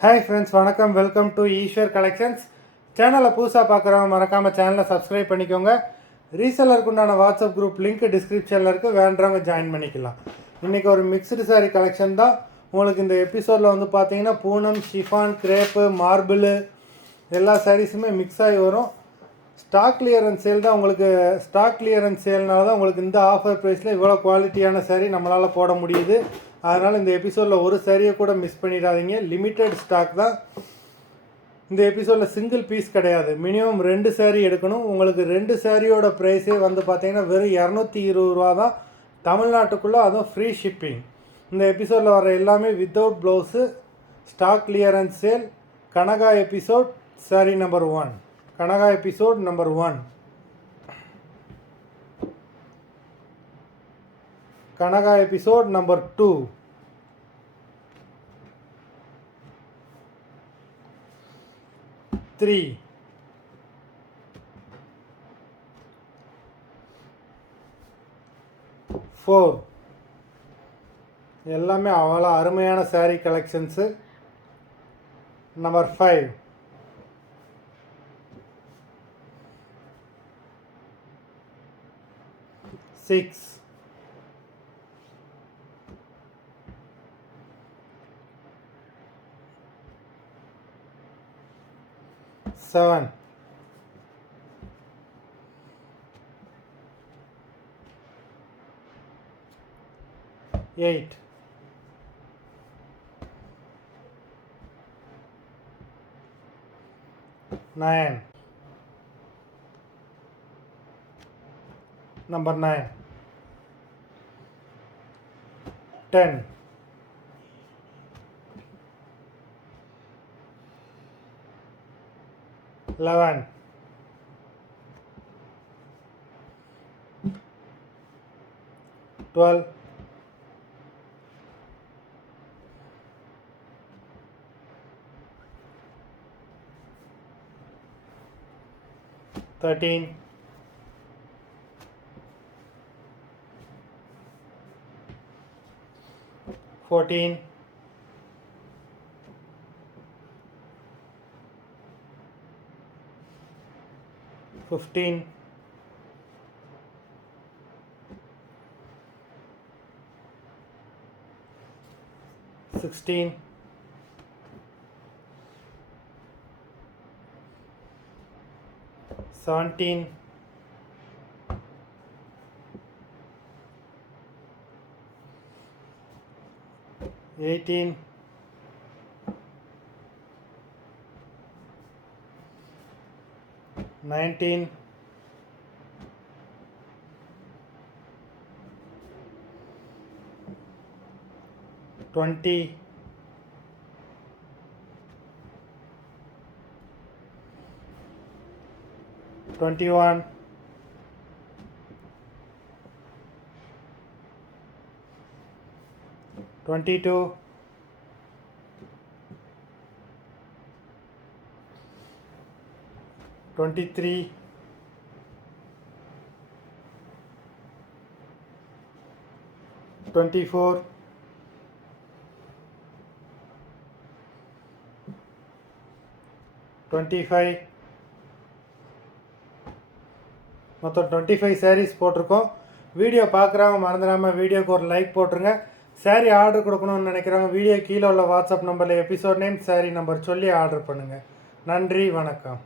Hi friends, வணக்கம். Welcome to Eswar collections. சேனலை புதுசாக பார்க்குறவங்க மறக்காமல் சேனலை சப்ஸ்கிரைப் பண்ணிக்கோங்க. ரீசெல்லருக்கு உண்டான வாட்ஸ்அப் குரூப் லிங்க் டிஸ்கிரிப்ஷனில் இருக்குது, வேண்டவங்க ஜாயின் பண்ணிக்கலாம். இன்றைக்கி ஒரு மிக்ஸ்டு சாரீ கலெக்ஷன் தான். உங்களுக்கு இந்த எபிசோடில் வந்து பார்த்தீங்கன்னா பூனம், ஷிஃபான், கிரேப்பு, மார்பிள் எல்லா சாரீஸுமே மிக்ஸ் ஆகி வரும். ஸ்டாக் கிளியரன்ஸ் சேல் தான். உங்களுக்கு ஸ்டாக் கிளியரன்ஸ் சேல்னால தான் உங்களுக்கு இந்த ஆஃபர் ப்ரைஸில் இவ்வளோ குவாலிட்டியான சாரீ நம்மளால் போட முடியுது. அதனால் இந்த எபிசோடில் ஒரு சாரியை கூட மிஸ் பண்ணிடாதீங்க. லிமிட்டட் ஸ்டாக் தான். இந்த எபிசோடில் சிங்கிள் பீஸ் கிடையாது. மினிமம் 2 சாரீ எடுக்கணும். உங்களுக்கு 2 சாரியோட ப்ரைஸே வந்து பார்த்தீங்கன்னா வெறும் 220 ரூபா தான் தமிழ்நாட்டுக்குள்ளே, அதுவும் ஃப்ரீ ஷிப்பிங். இந்த எபிசோடில் வர எல்லாமே without blouse, stock clearance sale. Kanaka episode sari number 1. Kanaka episode number 1. Kanaka episode number 2. Three, 4. எல்லாமே அவ்வளோ அருமையான சாரீ கலெக்ஷன்ஸு. நம்பர் 5. 6. 7. 8. 9. Number 9. 10. 11. 12. 13. 14. 15. 16. 17. 18. 19. 20. 21. 22. 23. 24. 25. மொத்தம் 25 சாரீஸ் போட்டிருக்கோம். வீடியோ பார்க்குறவங்க மறந்துடாமல் வீடியோக்கு ஒரு லைக் போட்டுருங்க. சாரீ ஆர்டர் கொடுக்கணும்னு நினைக்கிறவங்க வீடியோ கீழே உள்ள வாட்ஸ்அப் நம்பரில் எபிசோட் நேம், சாரீ நம்பர் சொல்லி ஆர்டர் பண்ணுங்கள். நன்றி, வணக்கம்.